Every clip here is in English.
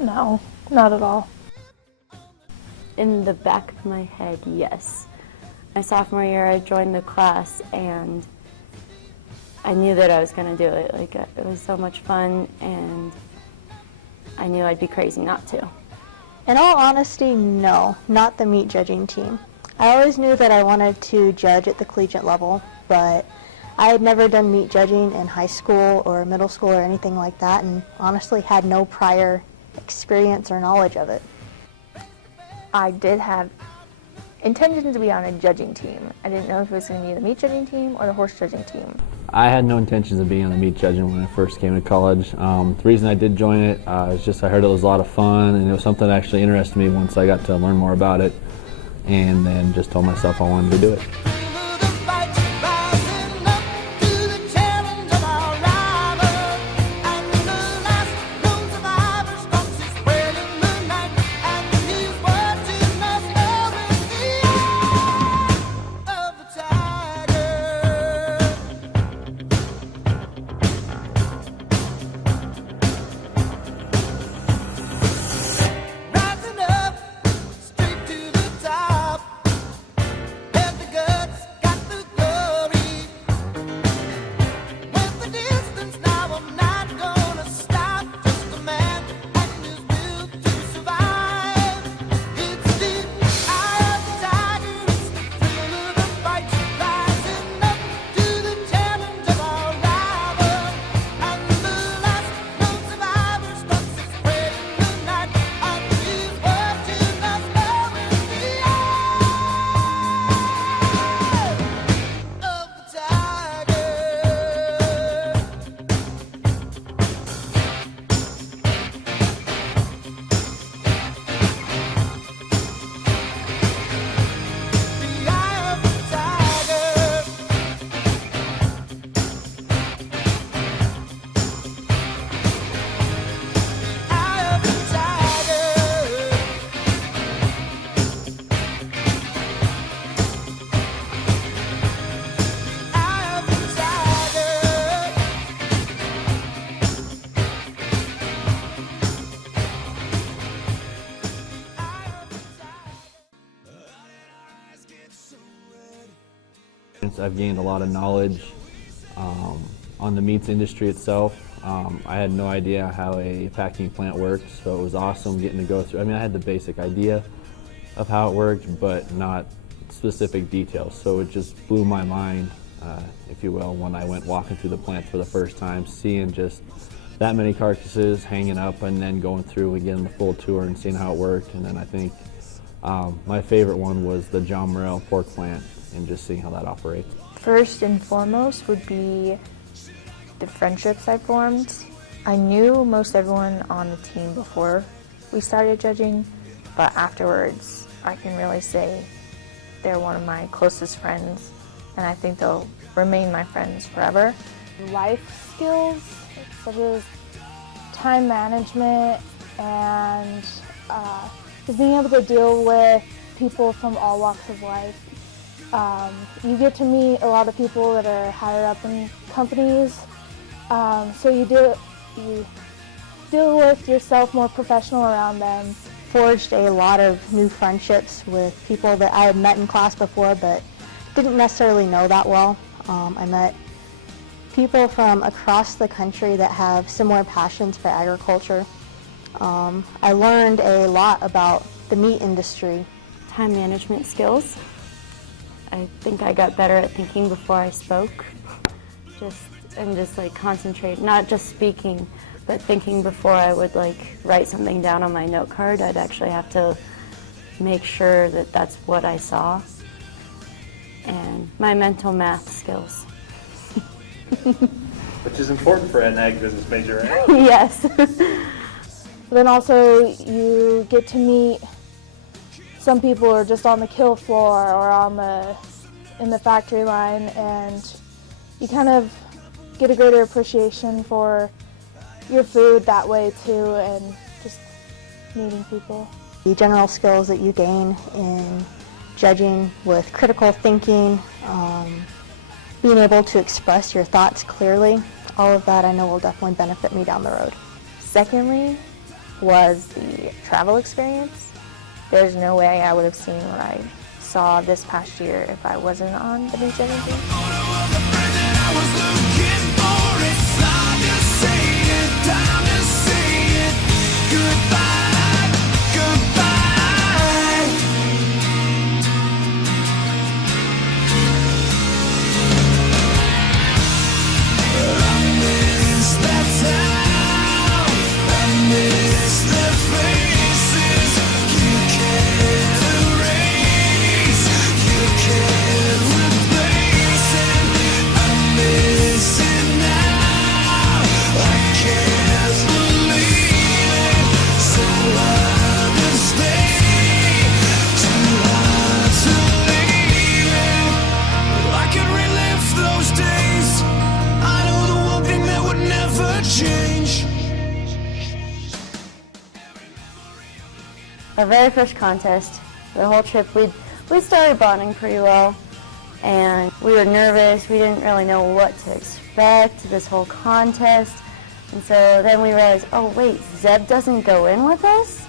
No, not at all. In the back of my head, yes. My sophomore year, I joined the class, and I knew that I was going to do it. Like, it was so much fun, and I knew I'd be crazy not to. In all honesty, no, not the meat judging team. I always knew that I wanted to judge at the collegiate level, but I had never done meat judging in high school or middle school or anything like that, and honestly had no prior experience or knowledge of it. I did have intention to be on a judging team. I didn't know if it was going to be the meat judging team or the horse judging team. I had no intentions of being on the meat judging when I first came to college. The reason I did join it is just I heard it was a lot of fun, and it was something that actually interested me once I got to learn more about it, and then just told myself I wanted to do it. I've gained a lot of knowledge on the meats industry itself. I had no idea how a packing plant worked, so it was awesome getting to go through. I mean, I had the basic idea of how it worked, but not specific details, so it just blew my mind, if you will, when I went walking through the plant for the first time, seeing just that many carcasses hanging up and then going through and getting the full tour and seeing how it worked. And then I think my favorite one was the John Morrell pork plant, and just seeing how that operates. First and foremost would be the friendships I formed. I knew most everyone on the team before we started judging, but afterwards I can really say they're one of my closest friends, and I think they'll remain my friends forever. Life skills such as time management and just being able to deal with people from all walks of life. You get to meet a lot of people that are higher up in companies, so you deal with yourself more professional around them. Forged a lot of new friendships with people that I had met in class before but didn't necessarily know that well. I met people from across the country that have similar passions for agriculture. I learned a lot about the meat industry. Time management skills. I think I got better at thinking before I spoke. Just like concentrate, not just speaking, but thinking before I would like write something down on my note card. I'd actually have to make sure that that's what I saw. And my mental math skills. Which is important for an ag business major, right? Yes. Then also you get to meet some people who are just on the kill floor or in the factory line, and you kind of get a greater appreciation for your food that way too, and just meeting people. The general skills that you gain in judging with critical thinking, being able to express your thoughts clearly, all of that I know will definitely benefit me down the road. Secondly, was the travel experience. There's no way I would have seen what I saw this past year if I wasn't on the New 17. Our very first contest, the whole trip, we started bonding pretty well, and we were nervous. We didn't really know what to expect this whole contest, and so then we realized, oh wait, Zeb doesn't go in with us?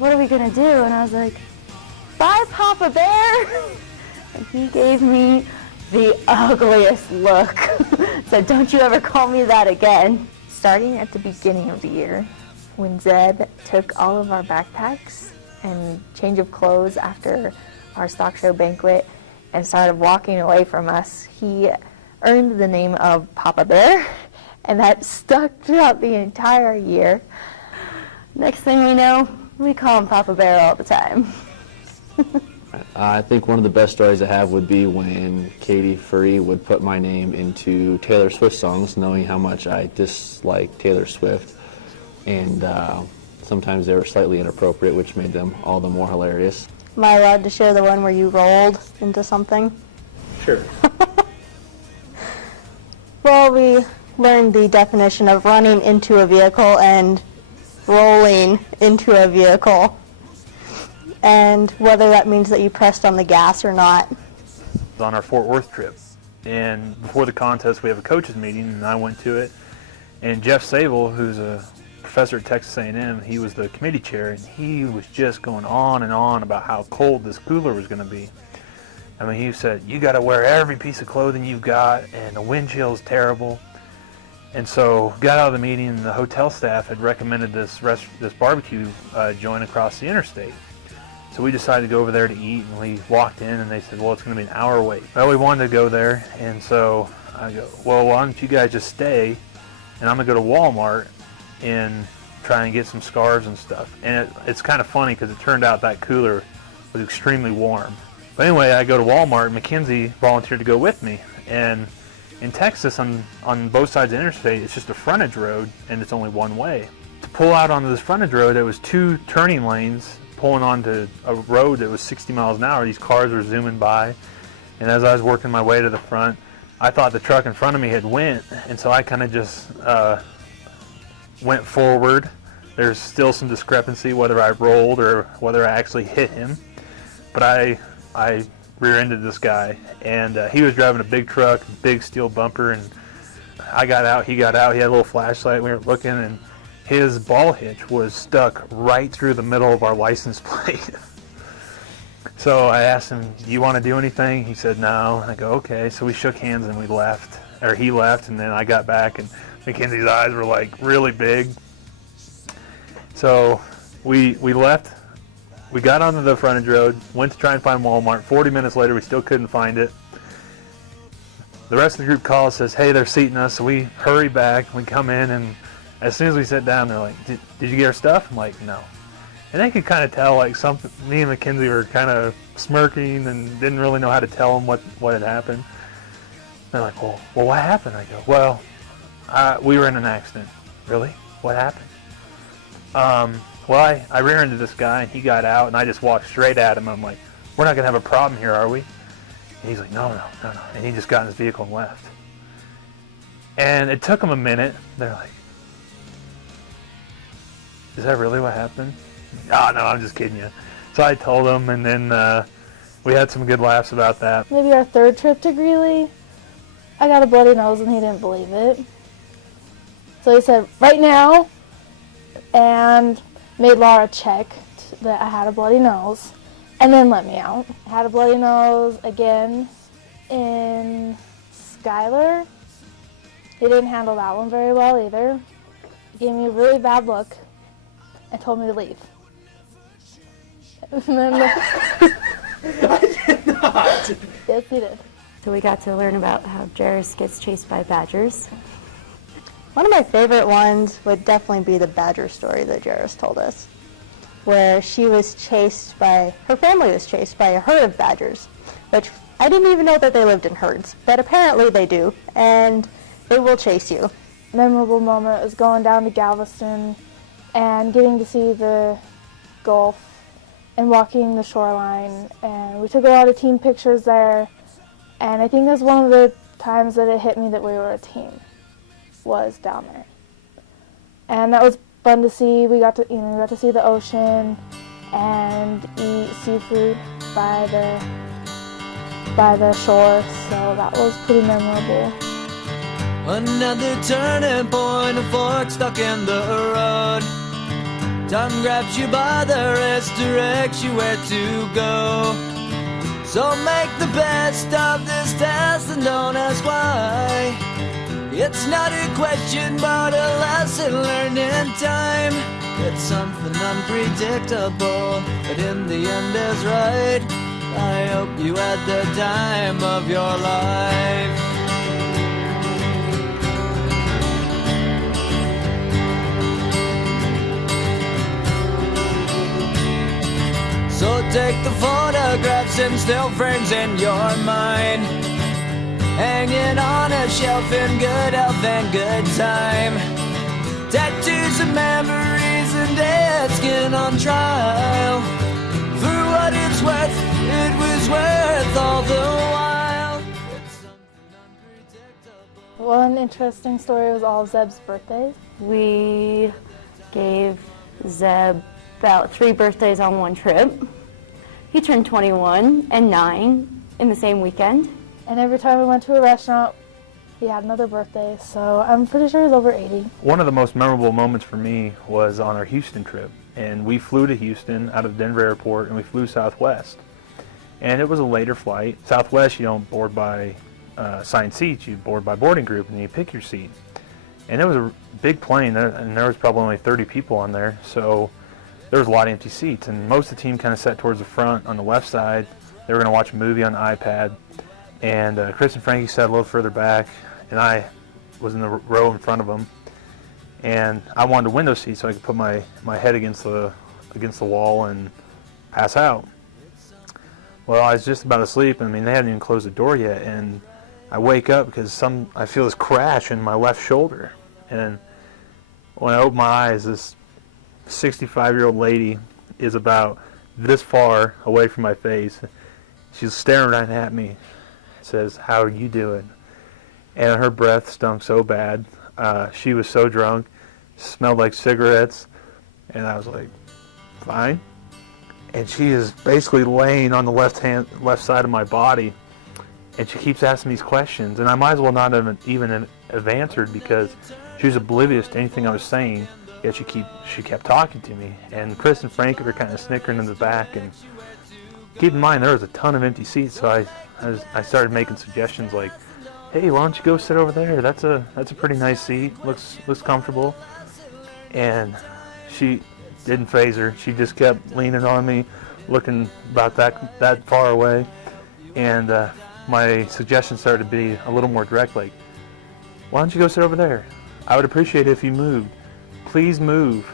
What are we gonna do? And I was like, bye, Papa Bear! And he gave me the ugliest look. Said, don't you ever call me that again. Starting at the beginning of the year, when Zeb took all of our backpacks and change of clothes after our stock show banquet and started walking away from us, he earned the name of Papa Bear, and that stuck throughout the entire year. Next thing we know, we call him Papa Bear all the time. I think one of the best stories I have would be when Katie Furry would put my name into Taylor Swift songs, knowing how much I dislike Taylor Swift. And sometimes they were slightly inappropriate, which made them all the more hilarious. Am I allowed to share the one where you rolled into something? Sure. Well, we learned the definition of running into a vehicle and rolling into a vehicle, and whether that means that you pressed on the gas or not. On our Fort Worth trip, and before the contest we have a coaches meeting, and I went to it, and Jeff Sable, who's a professor at Texas A&M, he was the committee chair, and he was just going on and on about how cold this cooler was going to be. I mean, he said, you got to wear every piece of clothing you've got, and the wind chill is terrible. And so got out of the meeting, and the hotel staff had recommended this barbecue joint across the interstate. So we decided to go over there to eat, and we walked in, and they said, well, it's going to be an hour wait. Well, we wanted to go there, and so I go, well, why don't you guys just stay, and I'm going to go to Walmart and try and get some scarves and stuff. And it's kind of funny because it turned out that cooler was extremely warm. But anyway, I go to Walmart, and Mackenzie volunteered to go with me. And in Texas, on both sides of the interstate, it's just a frontage road, and it's only one way. To pull out onto this frontage road, there was two turning lanes pulling onto a road that was 60 miles an hour. These cars were zooming by, and as I was working my way to the front, I thought the truck in front of me had went, and so I kind of just went forward. There's still some discrepancy whether I rolled or whether I actually hit him, but I rear-ended this guy, and he was driving a big truck, big steel bumper, and I got out, he got out, he had a little flashlight, we were looking, and his ball hitch was stuck right through the middle of our license plate. So I asked him, do you want to do anything? He said no, and I go, okay. So we shook hands and we left, or he left, and then I got back, and Mackenzie's eyes were like really big. So we left. We got onto the frontage road, went to try and find Walmart. 40 minutes later, we still couldn't find it. The rest of the group calls, says, hey, they're seating us. So we hurry back. We come in, and as soon as we sit down, they're like, did you get our stuff? I'm like, no. And they could kind of tell, like, me and Mackenzie were kind of smirking and didn't really know how to tell them what had happened. They're like, well, what happened? I go, well, we were in an accident. Really? What happened? Well, I rear-ended this guy, and he got out, and I just walked straight at him. I'm like, we're not going to have a problem here, are we? And he's like, no. And he just got in his vehicle and left. And it took them a minute. They're like, is that really what happened? Oh, no, I'm just kidding you. So I told them, and then we had some good laughs about that. Maybe our third trip to Greeley, I got a bloody nose and he didn't believe it. So he said, right now, and made Laura check that I had a bloody nose and then let me out. I had a bloody nose again in Skylar. He didn't handle that one very well either. He gave me a really bad look and told me to leave. And then I did not. yes, he did. So we got to learn about how Jairus gets chased by badgers. One of my favorite ones would definitely be the badger story that Jairus told us, where she was chased by, her family was chased by a herd of badgers, which I didn't even know that they lived in herds, but apparently they do, and they will chase you. Memorable moment was going down to Galveston and getting to see the Gulf and walking the shoreline, and we took a lot of team pictures there, and I think that's one of the times that it hit me that we were a team, was down there. And that was fun to see. We got to see the ocean and eat seafood by the shore, so that was pretty memorable. Another turning point, a fork stuck in the road. Time grabs you by the wrist, directs you where to go. So make the best of this test and don't ask why. It's not a question but a lesson learned in time. It's something unpredictable, but in the end is right. I hope you had the time of your life. So take the photographs and still frames in your mind, hanging on a shelf in good health and good time. Tattoos of memories and dead skin on trial. For what it's worth, it was worth all the while. It's something unpredictable. One interesting story was all of Zeb's birthdays. We gave Zeb about 3 birthdays on one trip. He turned 21 and 9 in the same weekend. And every time we went to a restaurant, he had another birthday, so I'm pretty sure he's over 80. One of the most memorable moments for me was on our Houston trip. And we flew to Houston out of Denver Airport, and we flew Southwest. And it was a later flight. Southwest, you don't board by assigned seats, you board by boarding group, and you pick your seat. And it was a big plane, and there was probably only 30 people on there, so there was a lot of empty seats. And most of the team kind of sat towards the front on the left side. They were going to watch a movie on the iPad. And Chris and Frankie sat a little further back, and I was in the row in front of them. And I wanted a window seat so I could put my head against the wall and pass out. Well, I was just about asleep. I mean, they hadn't even closed the door yet, and I wake up because I feel this crash in my left shoulder. And when I open my eyes, this 65-year-old lady is about this far away from my face. She's staring right at me. Says, "How are you doing?" And her breath stunk so bad. She was so drunk, smelled like cigarettes, and I was like, "Fine." And she is basically laying on the left side of my body, and she keeps asking these questions, and I might as well not have answered because she was oblivious to anything I was saying. Yet she kept talking to me, and Chris and Frank were kind of snickering in the back. And keep in mind, there was a ton of empty seats, so I started making suggestions like, "Hey, why don't you go sit over there? That's a pretty nice seat. Looks comfortable." And she didn't faze her. She just kept leaning on me, looking about that far away. And my suggestion started to be a little more direct, like, "Why don't you go sit over there? I would appreciate it if you moved. Please move."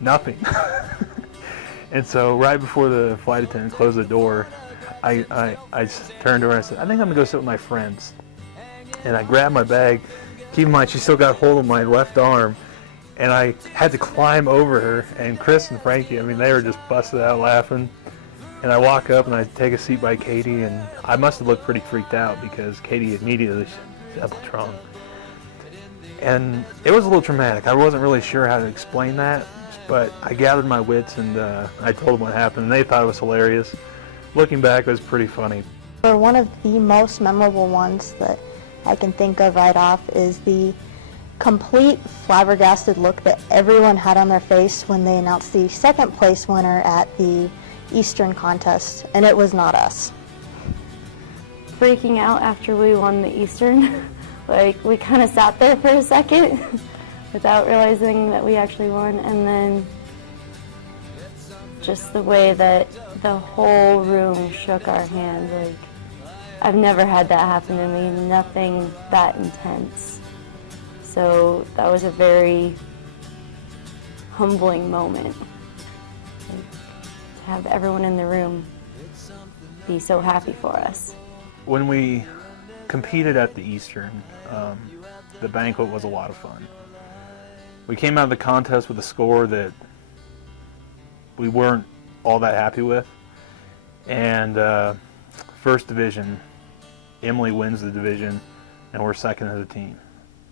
Nothing. And so right before the flight attendant closed the door, I turned to her and I said, "I think I'm going to go sit with my friends." And I grabbed my bag. Keep in mind, she still got hold of my left arm. And I had to climb over her. And Chris and Frankie, I mean, they were just busted out laughing. And I walk up and I take a seat by Katie. And I must have looked pretty freaked out because Katie immediately said, "What's wrong?" And it was a little traumatic. I wasn't really sure how to explain that. But I gathered my wits and I told them what happened. And they thought it was hilarious. Looking back, it was pretty funny. One of the most memorable ones that I can think of right off is the complete flabbergasted look that everyone had on their face when they announced the second place winner at the Eastern contest, and it was not us. Freaking out after we won the Eastern. Like, we kind of sat there for a second without realizing that we actually won, and then just the way that the whole room shook our hand. Like, I've never had that happen to me, nothing that intense. So that was a very humbling moment. Like, to have everyone in the room be so happy for us. When we competed at the Eastern, the banquet was a lot of fun. We came out of the contest with a score that we weren't all that happy with. And first division, Emily wins the division, and we're second as a team.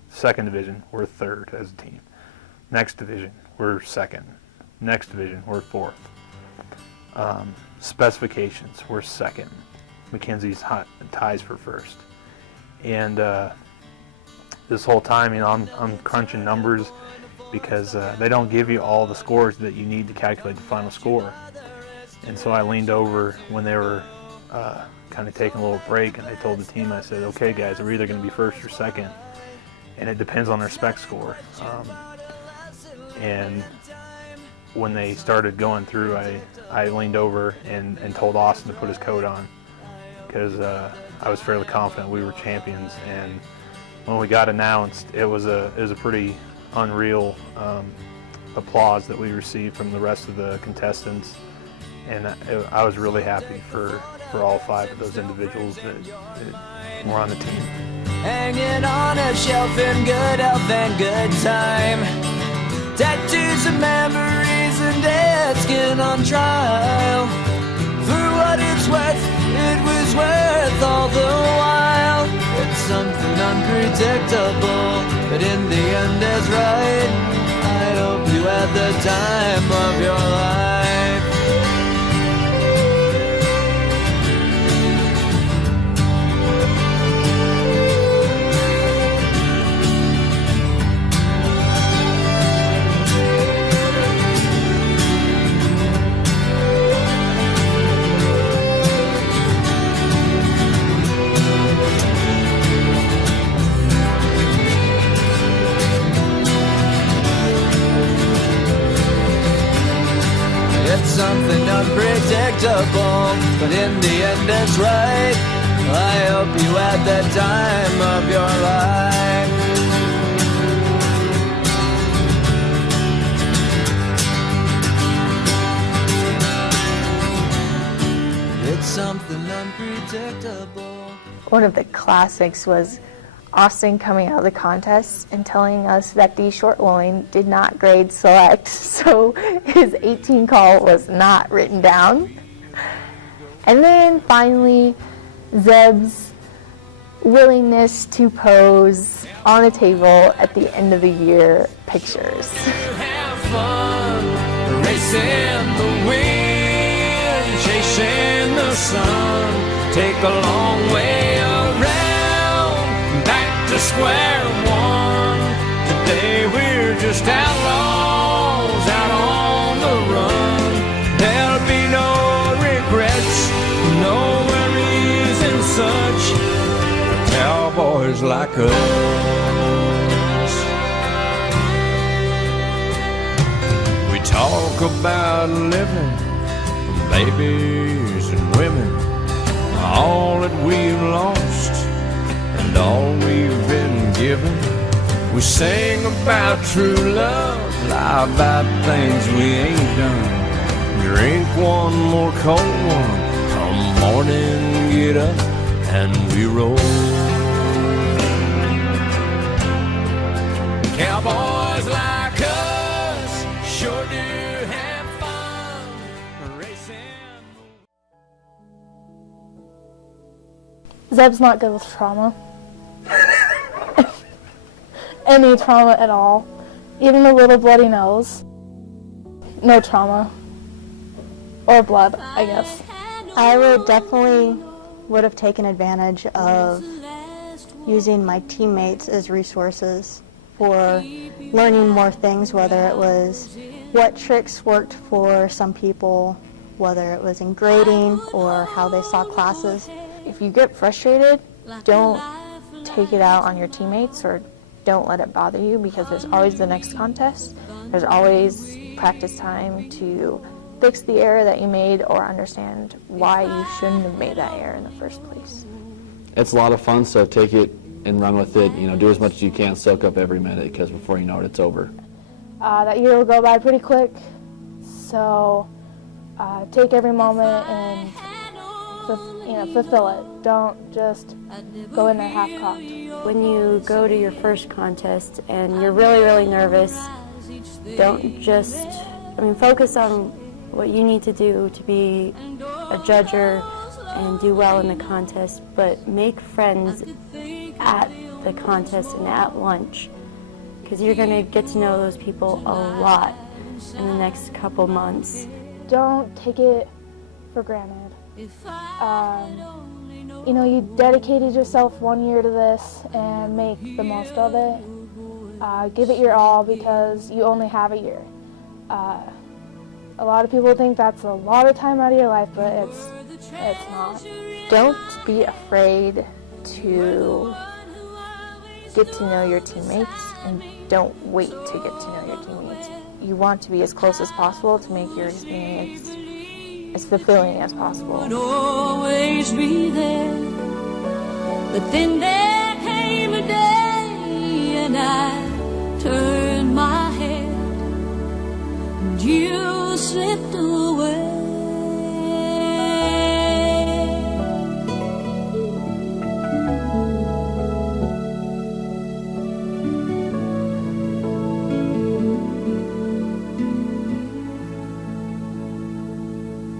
Second division, we're third as a team. Next division, we're second. Next division, we're fourth. Specifications, we're second. Mackenzie's ties for first. And this whole time, you know, I'm crunching numbers because they don't give you all the scores that you need to calculate the final score. And so I leaned over when they were kind of taking a little break, and I told the team, I said, okay guys, we're either going to be first or second, and it depends on their spec score. And when they started going through, I leaned over and told Austin to put his coat on, because I was fairly confident we were champions. And when we got announced, it was a pretty unreal applause that we received from the rest of the contestants, and I was really happy for all 5 of those individuals that were on the team. Hanging on a shelf in good health and good time. Tattoos of memories and dead skin on trial. For what it's worth, it was worth all the while. It's something unpredictable, but in the end is right. I hope you had the time of your life. Something unpredictable, but in the end it's right. I hope you had the time of your life. It's something unpredictable. One of the classics was Austin coming out of the contest and telling us that the short loin did not grade select, so his 18 call was not written down. And then finally, Zeb's willingness to pose on the table at the end of the year pictures. Have fun racing the wind, chasing the sun, take a long way around. Back to square one. Today we're just outlaws out on the run. There'll be no regrets, no worries and such for cowboys like us. We talk about living, babies and women, all that we've lost and all we've been given. We sing about true love, lie about things we ain't done. Drink one more cold one, come morning, get up and we roll. Cowboys like us sure do have fun racing. Zeb's not good with trauma. Any trauma at all. Even a little bloody nose. No trauma. Or blood, I guess. I would have taken advantage of using my teammates as resources for learning more things, whether it was what tricks worked for some people, whether it was in grading or how they saw classes. If you get frustrated, don't take it out on your teammates or don't let it bother you, because there's always the next contest. There's always practice time to fix the error that you made or understand why you shouldn't have made that error in the first place. It's a lot of fun, so take it and run with it. You know, do as much as you can, soak up every minute, because before you know it, it's over. That year will go by pretty quick, so take every moment and fulfill it. Don't just go in there half-cocked. When you go to your first contest and you're really, really nervous, don't just, focus on what you need to do to be a judger and do well in the contest, but make friends at the contest and at lunch, because you're going to get to know those people a lot in the next couple months. Don't take it for granted. You dedicated yourself 1 year to this, and make the most of it. Give it your all, because you only have a year. A lot of people think that's a lot of time out of your life, but it's not. Don't be afraid to get to know your teammates, and don't wait to get to know your teammates. You want to be as close as possible to make your experience as fulfilling as possible. Would always be there, but then there came a day and I turned my head and you slipped away.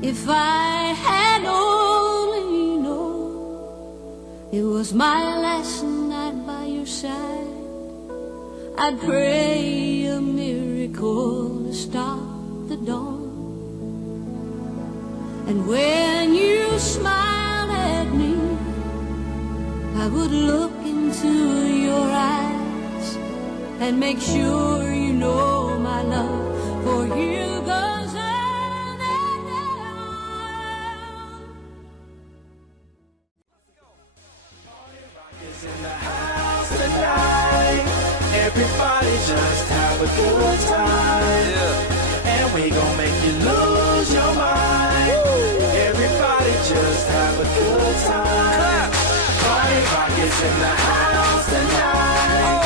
If I had only known it was my last night by your side, I'd pray a miracle to stop the dawn. And when you smiled at me, I would look into your eyes and make sure you know my love for you goes on and on. Is in the house tonight. Everybody just have a good time. And we gon' make you lose your mind. Everybody just have a good time. Party rock is in the house tonight.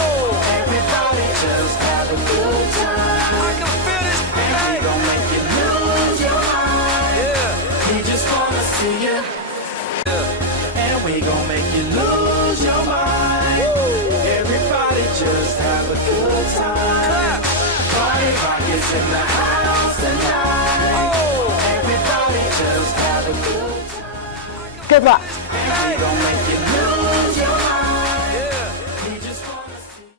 Everybody just have a good time. I can feel this and we gon' make you lose your mind. We just wanna see you. And we gon' make you lose your mind. Everybody just have a good time. Party rock is in the house tonight. Everybody just have a good time. Good luck.